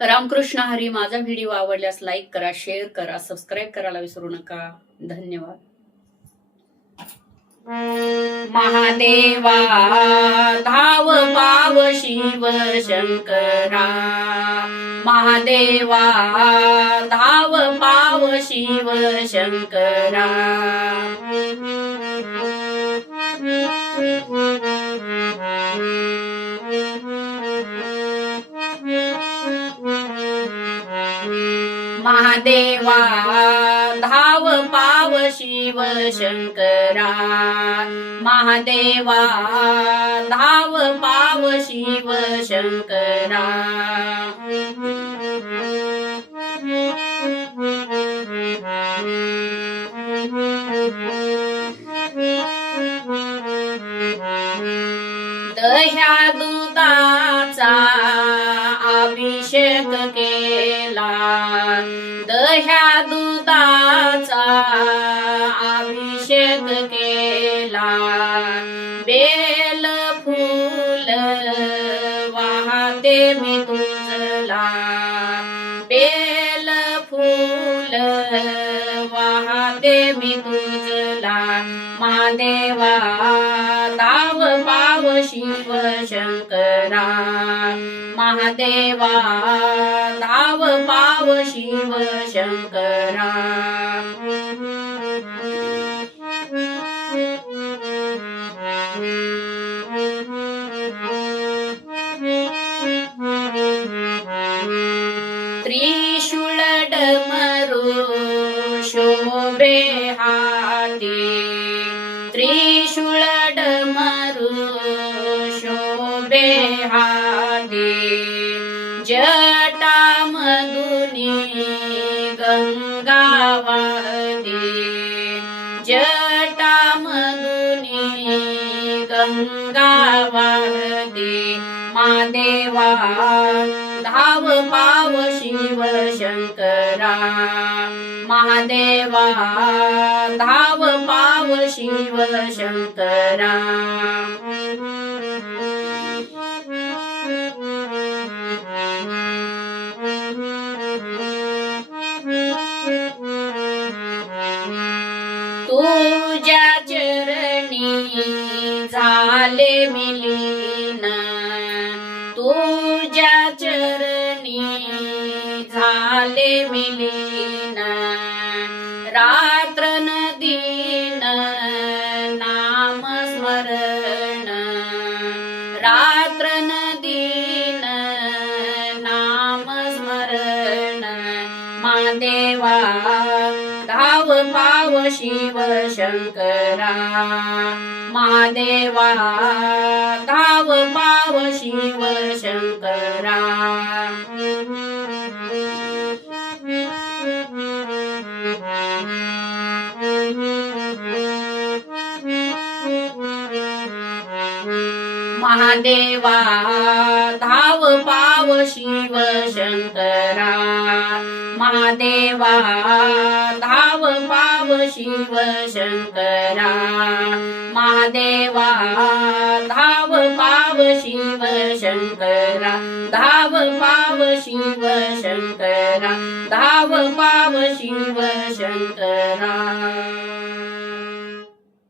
रामकृष्ण हरी. माझा व्हिडिओ आवडल्यास लाईक करा, शेअर करा, सबस्क्राईब करायला विसरू नका. धन्यवाद. महादेवा धाव पाव शिव शंकरा, महादेवा धाव पाव शिव शंकरा. महादेवा धाव पाव शिव शंकरा, महादेवा धाव पाव शिव शंकरा. दह्या दुधाचा अभिषेक केला, दह्या दुधाचा अभिषेक केला. बेल फूल वाहते मी तुझला, बेल फूल वाहते मी तुझला. महादेवा धाव पाव शिव शंकरा, महादेवा धाव पाव शिव शंकरा. त्रिशूळ डमरू शोभे हाती, त्रिशूळ डमरू शोभे हाती. जटा मधुनी गंगा वाहती, जटा मधुनी गंगा वाहती. महादेवा धाव पाव शिव शंकरा, महादेवा धाव पाव शिव शंकरा. तुझ्या चरणी झाले मिलीन, तुझ्या चरणी झाले मिलीन. रात्र दिन नाम स्मरण, रात्र दिन नाम स्मरण. महादेवा धाव पाव शिव शंकरा, महादेवा धाव पाव शिव शंकरा. महादेवा धाव पाव शिव शंकरा, महादेवा धाव पाव शिव शंकरा. महादेवा धाव पाव शिव शंकरा, धाव पाव शिव शंकरा, धाव पाव शिव शंकरा.